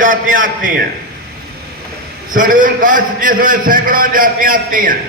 जातियां आती हैं, शेड्यूल कास्ट जिसमें सैकड़ों जातियां आती हैं,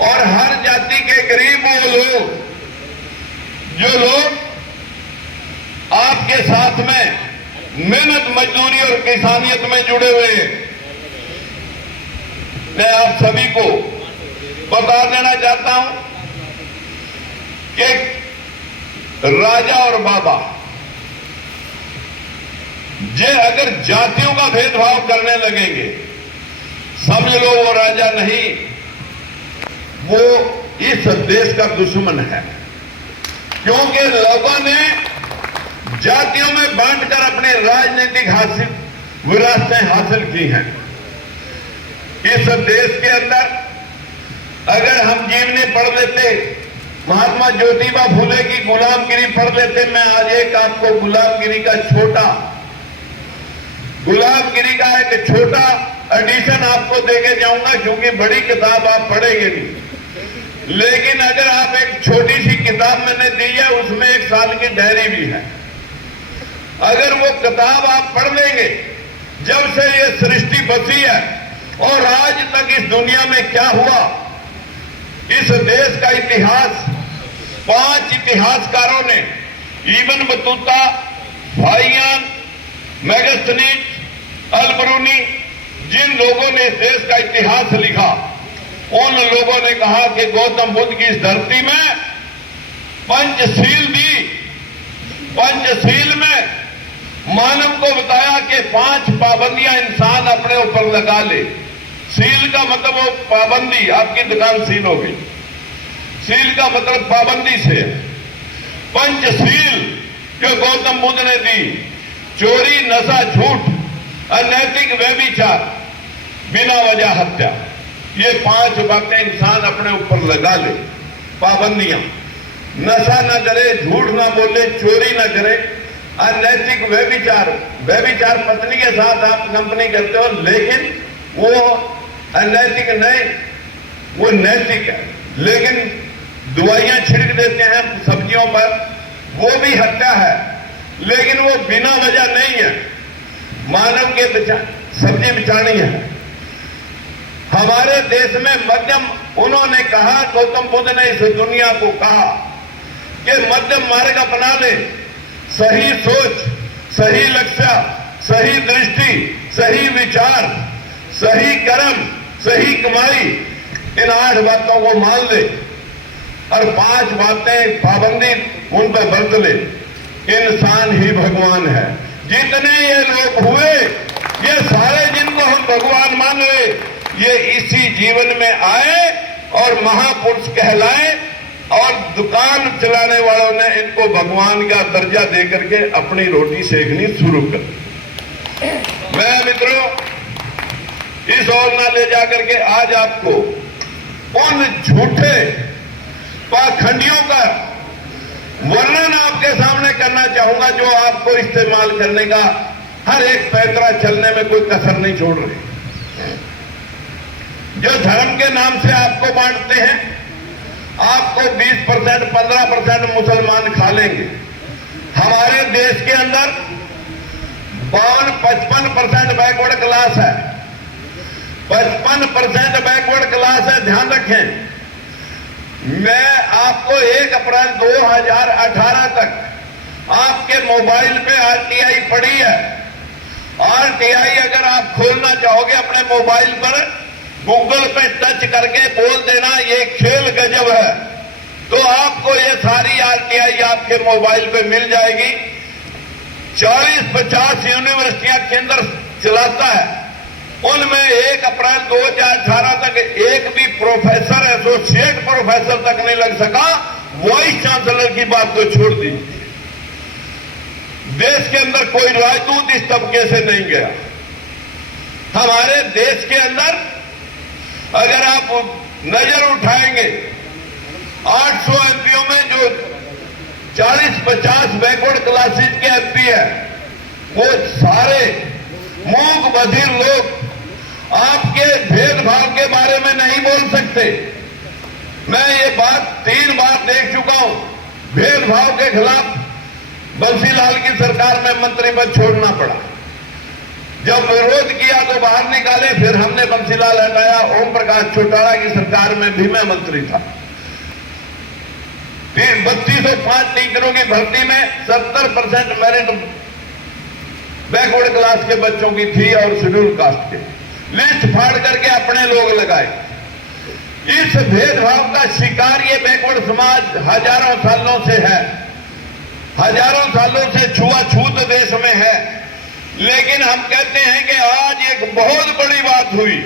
और हर जाति के करीब वो लोग जो लोग आपके साथ में मेहनत मजदूरी और किसानियत में जुड़े हुए हैं। मैं आप सभी को बता देना चाहता हूं कि राजा और बाबा जे अगर जातियों का भेदभाव करने लगेंगे, समझ लो वो राजा नहीं, वो इस देश का दुश्मन है। क्योंकि लोगों ने जातियों में बांटकर अपने राजनीतिक विरासतें हासिल की हैं। इस देश के अंदर अगर हम जीवनी पढ़ लेते, महात्मा ज्योतिबा फुले की गुलामगिरी पढ़ लेते, मैं आज एक आपको गुलामगिरी का एक छोटा एडिशन आपको देके जाऊंगा, क्योंकि बड़ी किताब आप पढ़ेंगे नहीं। लेकिन अगर आप एक छोटी सी किताब मैंने दी है, उसमें 1 साल की डायरी भी है। अगर वो किताब आप पढ़ लेंगे, जब से ये सृष्टि बसी है और आज तक इस दुनिया में क्या हुआ, इस देश का इतिहास 5 इतिहासकारों ने, Ibn Battuta, Fahien, Megasthenes, Al-Biruni, जिन लोगों ने इस देश का इतिहास लिखा, उन लोगों ने कहा कि गौतम बुद्ध की इस धरती में पंचशील दी। पंचशील में मानव को बताया कि 5 पाबंदियां इंसान अपने ऊपर लगा ले। सील का मतलब वो पाबंदी, आपकी दुकान सील हो गई, सील का मतलब पाबंदी से। पंचशील जो गौतम बुद्ध ने दी, चोरी, नशा, झूठ, अनैतिक व्यभिचार, बिना वजह हत्या, ये 5 बातें इंसान अपने ऊपर लगा ले, पाबंदियां। नशा ना करे, झूठ ना बोले, चोरी ना करे, अनैतिक व्यभिचार, व्यभिचार पत्नी के साथ आप कंपनी करते हो, लेकिन वो अनैतिक नहीं, वो नैतिक है। लेकिन दवाइयां छिड़क देते हैं सब्जियों पर, वो भी हत्या है, लेकिन वो बिना वजह नहीं है, मानव के सब्जी बिचानी है। हमारे देश में मध्यम, उन्होंने कहा, गौतम बुद्ध ने इस दुनिया को कहा कि मध्यम मार्ग अपना ले, सही सोच, सही लक्ष्य, सही दृष्टि, सही विचार, सही कर्म, सही कमाई, इन 8 बातों को मान ले और 5 बातें पाबंदी उन पर बरत ले। इंसान ही भगवान है। जितने ये लोग हुए, ये सारे जिनको हम भगवान मान रहे, ये इसी जीवन में आए और महापुरुष कहलाए, और दुकान चलाने वालों ने इनको भगवान का दर्जा देकर के अपनी रोटी सेकनी शुरू कर। मैं मित्रों इस ओर ना ले जाकर के आज आपको उन झूठे पाखंडियों का वर्णन आपके सामने करना चाहूंगा, जो आपको इस्तेमाल करने का हर एक पैतरा चलने में कोई कसर नहीं छोड़ रहे, जो धर्म के नाम से आपको बांटते हैं। आपको 20%, 15% मुसलमान खा लेंगे। हमारे देश के अंदर 55% बैकवर्ड क्लास है, 55% बैकवर्ड क्लास है, ध्यान रखें। मैं आपको 1 अप्रैल 2018 तक आपके मोबाइल पे RTI पड़ी है। RTI अगर आप खोलना चाहोगे अपने मोबाइल पर, गूगल पे टच करके बोल देना ये खेल गजब है, तो आपको ये सारी RTI आपके मोबाइल पे मिल जाएगी। 40-50 यूनिवर्सिटियां केंद्र चलाता है, उनमें 1 अप्रैल 2018 तक एक भी प्रोफेसर, एसोसिएट प्रोफेसर तक नहीं लग सका। वाइस चांसलर की बात तो छोड़ दी, देश के अंदर कोई राजदूत इस तबके से नहीं गया। हमारे देश के अंदर अगर आप नजर उठाएंगे, 800 एमपीओ में जो 40-50 बैकवर्ड क्लासेज के एमपी है, वो सारे मूक बधिर लोग आपके भेदभाव के बारे में नहीं बोल सकते। मैं ये बात 3 बार देख चुका हूं। भेदभाव के खिलाफ बंसीलाल की सरकार में मंत्री पद छोड़ना पड़ा, जब विरोध किया तो बाहर निकाले, फिर हमने बंसीलाल हटाया। ओम प्रकाश चौटाला की सरकार में भी मैं मंत्री था। फिर 3205 टीचरों की भर्ती में 70% मेरिट बैकवर्ड क्लास के बच्चों की थी और शेड्यूल कास्ट के। लिस्ट फाड़ करके अपने लोग लगाए। इस भेदभाव का शिकार ये बैकवर्ड समाज हजारों सालों से है, हजारों सालों से छुआछूत देश में है। लेकिन हम कहते हैं कि आज एक बहुत बड़ी बात हुई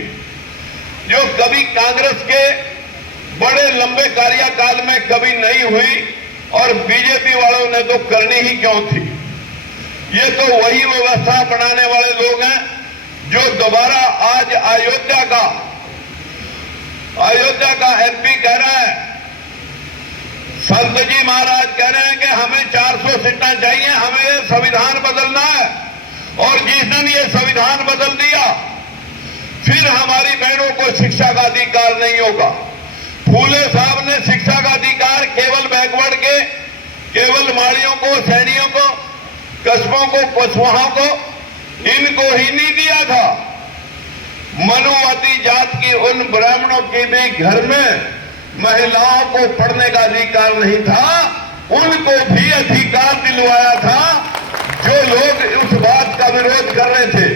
जो कभी कांग्रेस के बड़े लंबे कार्यकाल में कभी नहीं हुई, और बीजेपी वालों ने तो करनी ही क्यों थी। ये तो वही व्यवस्था बनाने वाले लोग हैं जो दोबारा आज अयोध्या का एमपी कह रहा है, संत जी महाराज कह रहे हैं कि हमें 400 सीटें चाहिए, हमें ये संविधान बदलना है। और जिस दिन ये संविधान बदल दिया फिर हमारी बहनों को शिक्षा का अधिकार नहीं होगा। फूले साहब ने शिक्षा का अधिकार केवल बैकवर्ड के, केवल माड़ियों को, सैनियों को, कस्बों को, कुशवाहों को, इनको ही नहीं दिया था। मनुवादी जात की उन ब्राह्मणों के भी घर में महिलाओं को पढ़ने का अधिकार नहीं था, उनको भी अधिकार दिलवाया था जो लोग उस बात का विरोध कर रहे थे।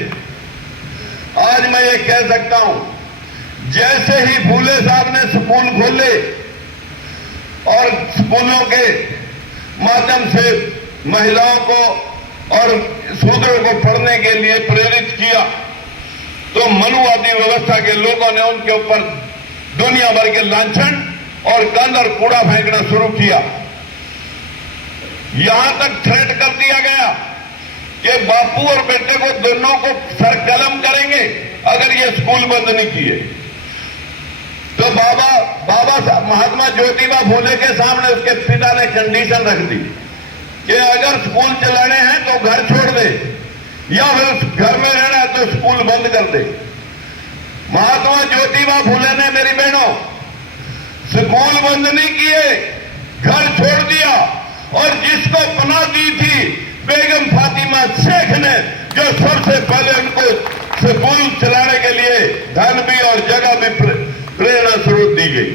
आज मैं ये कह सकता हूं, जैसे ही फूले साहब ने स्कूल खोले और स्कूलों के माध्यम से महिलाओं को और शूद्रों को पढ़ने के लिए प्रेरित किया, तो मनुवादी व्यवस्था के लोगों ने उनके ऊपर दुनिया भर के लांछन और गंद और कूड़ा फेंकना शुरू किया। यहां तक थ्रेट कर दिया गया कि बापू और बेटे को दोनों को सर कलम करेंगे अगर ये स्कूल बंद नहीं किए। तो बाबा महात्मा ज्योतिबा फूले के सामने उसके पिता ने कंडीशन रख दी कि अगर स्कूल चलाने हैं तो घर छोड़ दे, या फिर घर में रहना है तो स्कूल बंद कर दे। महात्मा ज्योतिबा फूले ने, मेरी बहनों, स्कूल बंद नहीं किए, घर छोड़ दिया। और जिसको पनाह दी थी बेगम फातिमा शेख ने, जो सबसे पहले उनको स्कूल चलाने के लिए धन भी और जगह भी प्रेरणा स्रोत दी गई।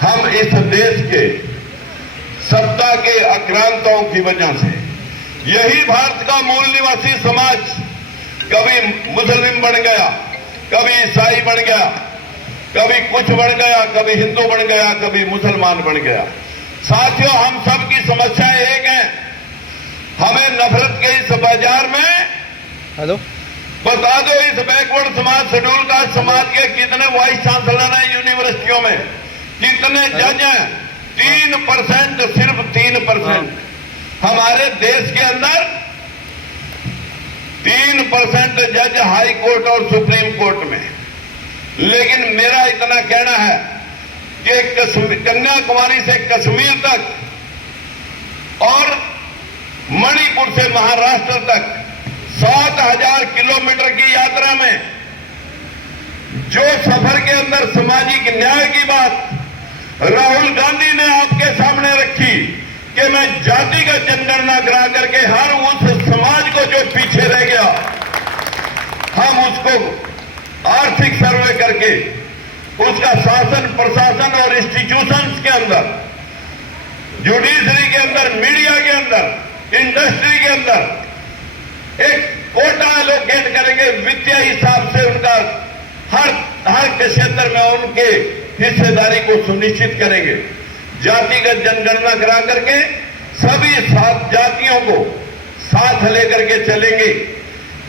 हम इस देश के सत्ता के आक्रांताओं की वजह से, यही भारत का मूल निवासी समाज कभी मुस्लिम बन गया, कभी ईसाई बन गया, कभी कुछ बन गया, कभी हिंदू बन गया, कभी मुसलमान बन गया। साथियों, हम सब की समस्या एक है, हमें नफरत के इस बाजार में बता दो, इस बैकवर्ड समाज, शेड्यूल कास्ट समाज के कितने वाइस चांसलर हैं यूनिवर्सिटियों में, कितने जज हैं? 3%, सिर्फ 3%। हमारे देश के अंदर 3% जज हाई कोर्ट और सुप्रीम कोर्ट में। लेकिन मेरा इतना कहना है कि कन्याकुमारी से कश्मीर तक और मणिपुर से महाराष्ट्र तक 7000 किलोमीटर की यात्रा में जो सफर के अंदर सामाजिक न्याय की बात राहुल गांधी ने आपके सामने रखी कि मैं जातिगत जनगणना करा करके हर उस समाज को जो पीछे रह गया, हम उसको आर्थिक सर्वे करके उसका शासन, प्रशासन और इंस्टीट्यूशंस के अंदर, जुडिशरी के अंदर, मीडिया के अंदर, इंडस्ट्री के अंदर एक कोटा एलोकेट करेंगे, वित्तीय हिसाब से उनका हर क्षेत्र में उनके हिस्सेदारी को सुनिश्चित करेंगे। जातिगत जनगणना करा करके सभी सात जातियों को साथ लेकर के चलेंगे।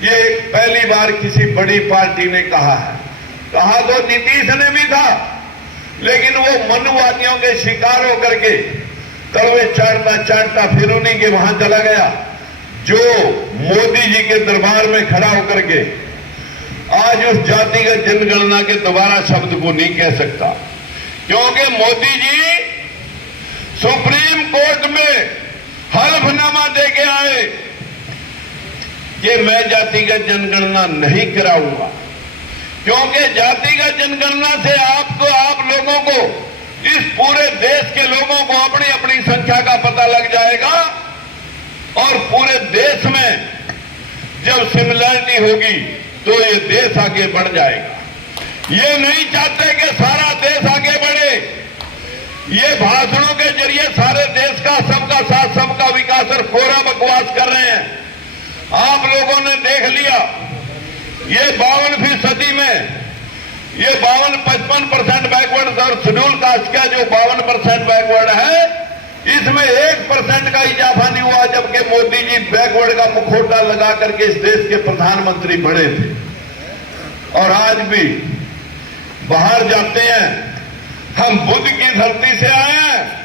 ये पहली बार किसी बड़ी पार्टी ने कहा है। कहा तो नीतीश ने भी था, लेकिन वो मनुवादियों के शिकार होकर के कड़वे चाटता फिर उन्हीं के वहां चला गया, जो मोदी जी के दरबार में खड़ा होकर के आज उस जातिगत जनगणना के दोबारा शब्द को नहीं कह सकता, क्योंकि मोदी जी सुप्रीम कोर्ट में हलफनामा दे के आए कि मैं जातिगत जनगणना नहीं कराऊंगा, क्योंकि जातिगत जनगणना से आप लोगों को, इस पूरे देश के लोगों को अपनी अपनी संख्या का पता लग जाएगा। और पूरे देश में जब सिमिलरिटी तरक्की होगी तो ये देश आगे बढ़ जाएगा। ये नहीं चाहते कि सारा देश आगे बढ़े। ये भाषणों के जरिए सारे देश का सबका साथ सबका विकास और कोरा बकवास कर रहे हैं। आप लोगों ने देख लिया, ये 52वीं सदी में ये 55% बैकवर्ड और शेड्यूल कास्ट का जो 52% बैकवर्ड है, इसमें 1% का इजाफा नहीं हुआ, जबकि मोदी जी बैकवर्ड का मुखौटा लगा करके इस देश के प्रधानमंत्री बड़े थे। और आज भी बाहर जाते हैं, हम बुद्ध की धरती से आए हैं,